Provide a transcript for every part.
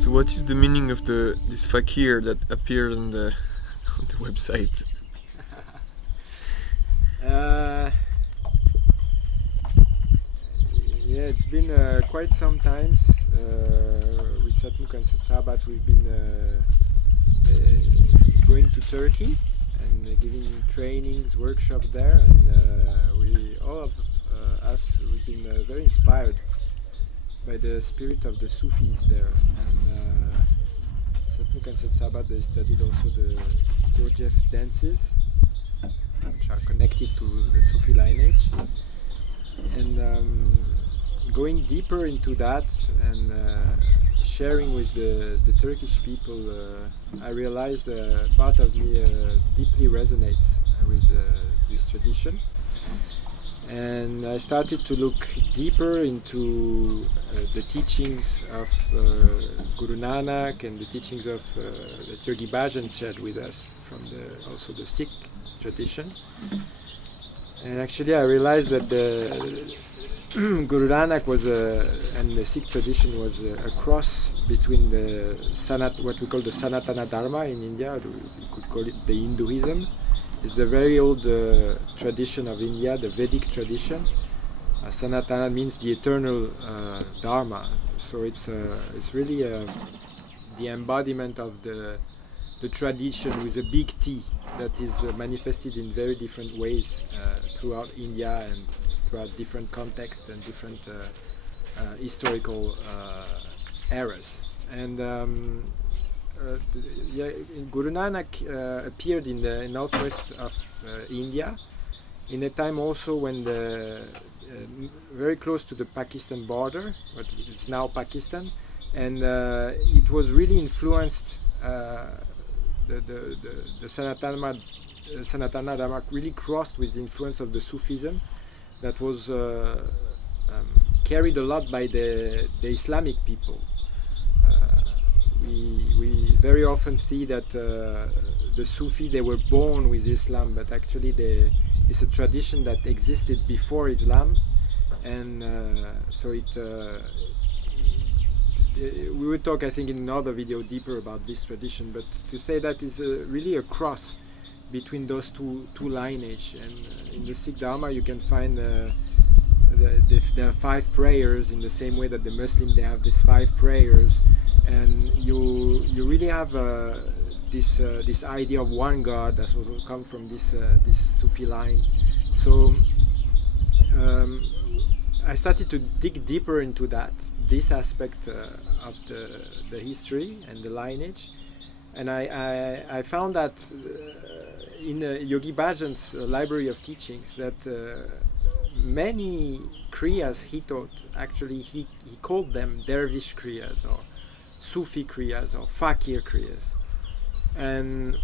So what is the meaning of this Faqir that appeared on the website? Yeah, it's been quite some times with Satmukh and Satsabat. We've been going to Turkey and giving trainings, workshops there, and we all of us we've been very inspired by the spirit of the Sufis there. And Satmukh and Satsabat, they studied also the Gurdjieff dances, which are connected to the Sufi lineage. And going deeper into that and sharing with the Turkish people, I realized part of me deeply resonates with this tradition. And I started to look deeper into the teachings of Guru Nanak and the teachings of that Yogi Bhajan shared with us from also the Sikh tradition. And actually I realized that the Guru Nanak was and the Sikh tradition was a cross between the what we call the Sanatana Dharma in India, we could call it the Hinduism. It's the very old tradition of India, the Vedic tradition. Sanatana means the eternal Dharma. So it's really the embodiment of the tradition with a big T that is manifested in very different ways throughout India and throughout different contexts and different historical eras. And Guru Nanak appeared in the northwest of India in a time also when very close to the Pakistan border, what is now Pakistan, and it was really influenced. The Sanatana Dharma really crossed with the influence of the Sufism that was carried a lot by the Islamic people. We very often see that the Sufi, they were born with Islam, but actually it's a tradition that existed before Islam, and so we will talk, I think, in another video deeper about this tradition, but to say that is really a cross between those two lineages. And in the Sikh Dharma you can find there are 5 prayers in the same way that the Muslim, they have these 5 prayers, and you really have this idea of one God that also comes from this Sufi line. So I started to dig deeper into this aspect of the history and the lineage, and I found that in Yogi Bhajan's library of teachings that many kriyas he taught, actually he called them dervish kriyas or Sufi kriyas or Faqir kriyas. And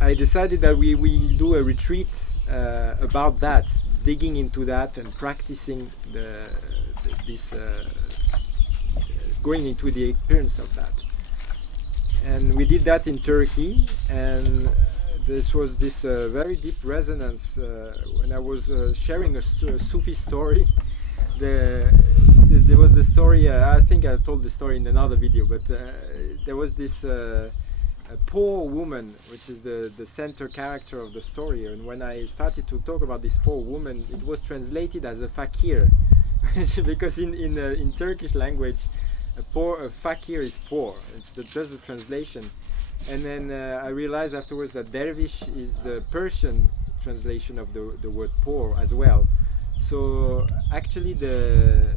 I decided that we do a retreat about that, digging into that and practicing going into the experience of that. And we did that in Turkey, and this was this very deep resonance when I was sharing a Sufi story. There was the story, I think I told the story in another video, but there was this poor woman, which is the center character of the story, and when I started to talk about this poor woman, it was translated as a fakir, because in Turkish language, a fakir is poor. It's just the translation. And then I realized afterwards that dervish is the Persian translation of the word poor as well. So actually the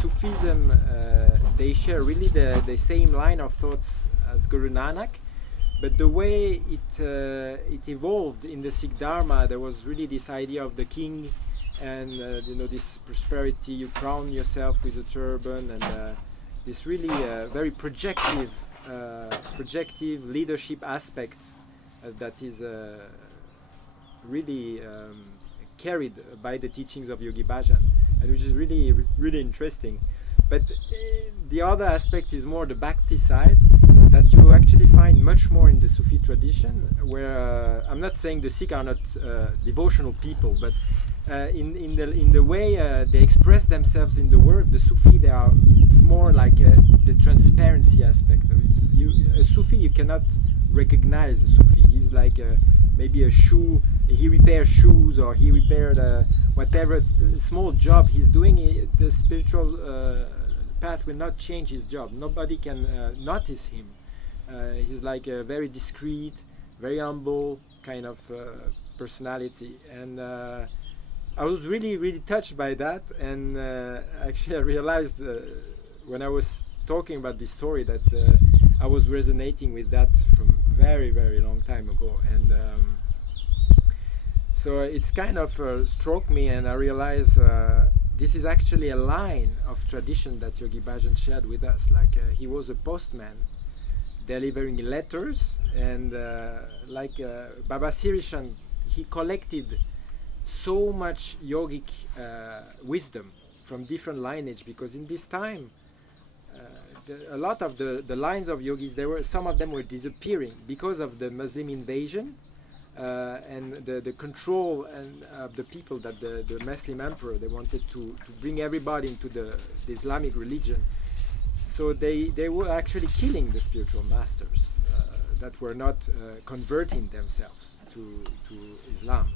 Sufism, they share really the same line of thoughts as Guru Nanak, but the way it evolved in the Sikh Dharma, there was really this idea of the king and this prosperity, you crown yourself with a turban, and this really very projective leadership aspect that is really carried by the teachings of Yogi Bhajan, and which is really, really interesting. But the other aspect is more the Bhakti side, that you actually find much more in the Sufi tradition, where I'm not saying the Sikh are not devotional people, but in the way they express themselves in the work, the Sufi, it's more like the transparency aspect of it. A Sufi, you cannot recognize a Sufi. He's like maybe a shoe. He repairs shoes, or he repaired whatever small job he's doing. The spiritual path will not change his job. Nobody can notice him. He's like a very discreet, very humble kind of personality, and I was really touched by that. And actually I realized when I was talking about this story that I was resonating with that from very long time ago, and so it's kind of struck me, and I realized this is actually a line of tradition that Yogi Bhajan shared with us. Like he was a postman delivering letters, and like Baba Sirishan, he collected so much yogic wisdom from different lineage, because in this time a lot of the lines of yogis, some of them were disappearing because of the Muslim invasion and the control of the people, that the Muslim emperor, they wanted to bring everybody into the Islamic religion. So they were actually killing the spiritual masters that were not converting themselves to Islam.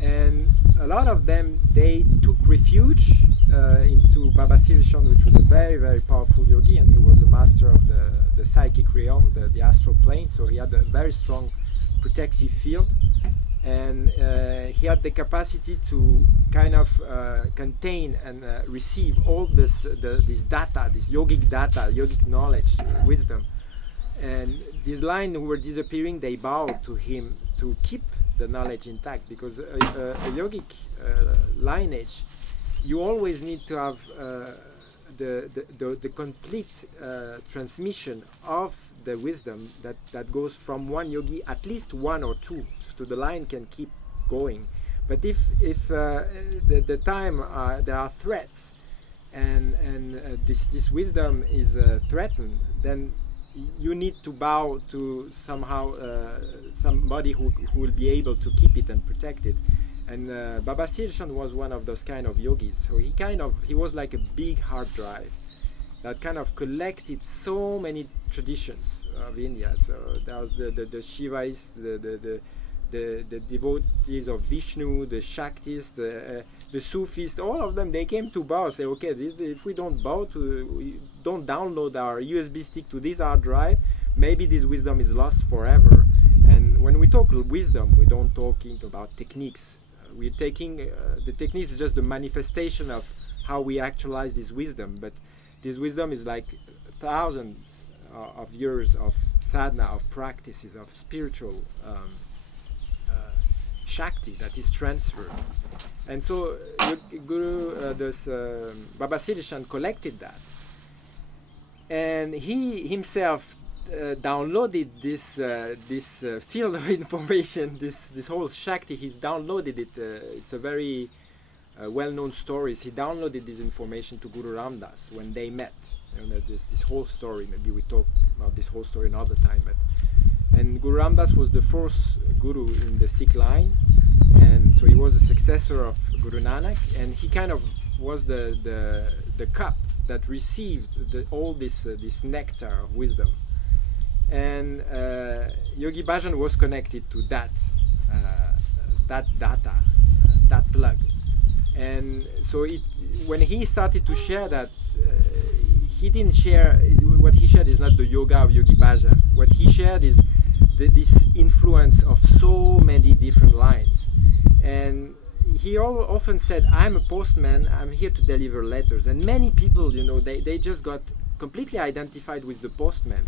And a lot of them, they took refuge into Baba Sirishan, which was a very powerful yogi, and he was a master of the psychic realm, the astral plane. So he had a very strong protective field, and he had the capacity to kind of contain and receive all this data, this yogic data, yogic knowledge, wisdom. And these lines who were disappearing, they bowed to him to keep the knowledge intact, because a yogic lineage, you always need to have the complete transmission of the wisdom that goes from one yogi, at least one or two, to the line can keep going. But if the time there are threats, and this wisdom is threatened, then you need to bow to somehow somebody who will be able to keep it and protect it. And Baba Sirishan was one of those kind of yogis. So he was like a big hard drive that kind of collected so many traditions of India. So there was the Shivaists, the devotees of Vishnu, the Shaktis, the Sufis, all of them, they came to bow, say, okay, if we don't bow we don't download our USB stick to this hard drive, maybe this wisdom is lost forever. And when we talk wisdom, we don't talking about techniques. We're taking the techniques is just the manifestation of how we actualize this wisdom, but this wisdom is like thousands of years of sadhana, of practices, of spiritual Shakti that is transferred. And so Guru, Baba Sirishan collected that, and he himself downloaded this field of information, this whole Shakti. He's downloaded it. It's a very well-known story. He downloaded this information to Guru Ram Das when they met. You know, this whole story. Maybe we talk about this whole story another time, but. And Guru Ram Das was the first guru in the Sikh line, and so he was a successor of Guru Nanak, and he kind of was the cup that received all this nectar of wisdom. And Yogi Bhajan was connected to that data, that plug. And so when he started to share that, he didn't share, what he shared is not the yoga of Yogi Bhajan. What he shared is this influence of so many different lines. And he often said, I'm a postman, I'm here to deliver letters. And many people, you know, they just got completely identified with the postman,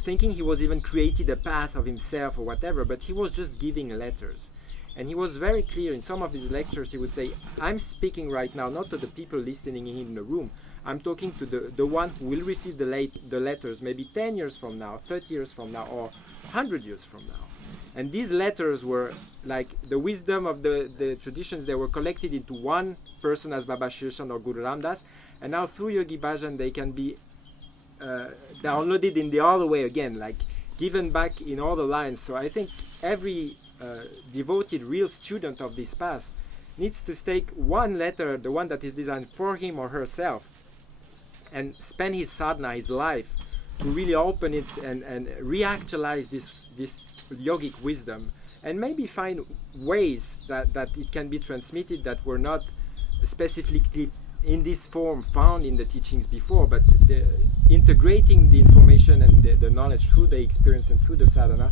thinking he was even created a path of himself or whatever, but he was just giving letters. And he was very clear in some of his lectures. He would say, I'm speaking right now not to the people listening in the room, I'm talking to the one who will receive the letters maybe 10 years from now, 30 years from now, or 100 years from now. And these letters were like the wisdom of the traditions. They were collected into one person as Baba Sirishan or Guru Ram Das, and now through Yogi Bhajan they can be downloaded in the other way again, like given back in all the lines. So I think every devoted real student of this path needs to take one letter, the one that is designed for him or herself, and spend his sadhana, his life, to really open it and reactualize this yogic wisdom, and maybe find ways that it can be transmitted that were not specifically in this form found in the teachings before, but integrating the information and the knowledge through the experience and through the sadhana,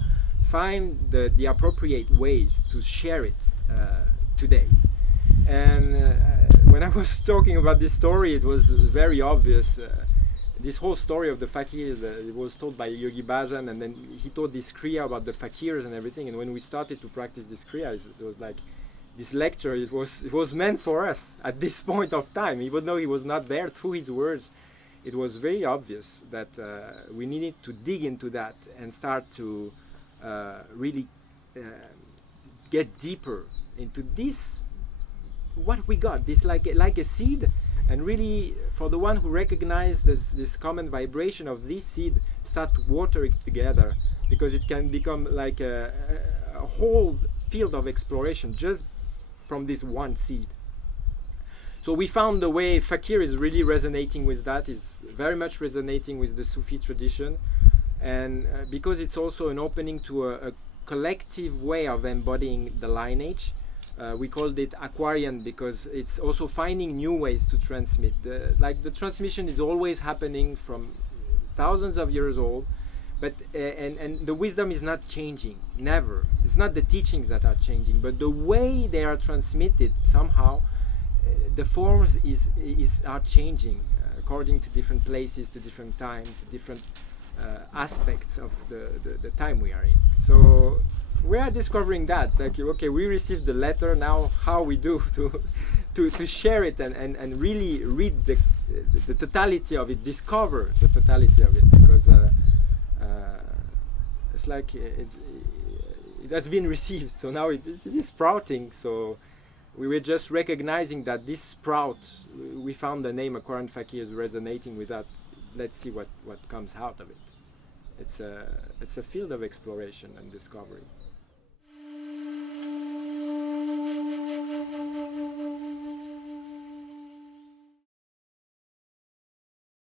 find the appropriate ways to share it today. And when I was talking about this story, it was very obvious. This whole story of the fakirs, it was told by Yogi Bhajan, and then he taught this kriya about the fakirs and everything. And when we started to practice this kriya, it was like this lecture. It was meant for us at this point of time, even though he was not there. Through his words, it was very obvious that we needed to dig into that and start to really get deeper into this. What we got, this like a seed. And really, for the one who recognizes this common vibration of this seed, start to water it together, because it can become like a whole field of exploration just from this one seed. So we found the way Faqir is really resonating with that, is very much resonating with the Sufi tradition, and because it's also an opening to a collective way of embodying the lineage. We called it Aquarian because it's also finding new ways to transmit. Like the transmission is always happening from thousands of years old, but and the wisdom is not changing, never. It's not the teachings that are changing, but the way they are transmitted somehow, the forms are changing according to different places, to different time, to different aspects of the time we are in. So we are discovering that, like, okay, we received the letter, now how we do to share it and really read the totality of it, discover the totality of it, because it's like it has been received, so now it is sprouting. So we were just recognizing that this sprout, we found the name Aquarian Faqir is resonating with that. Let's see what comes out of it. It's a field of exploration and discovery.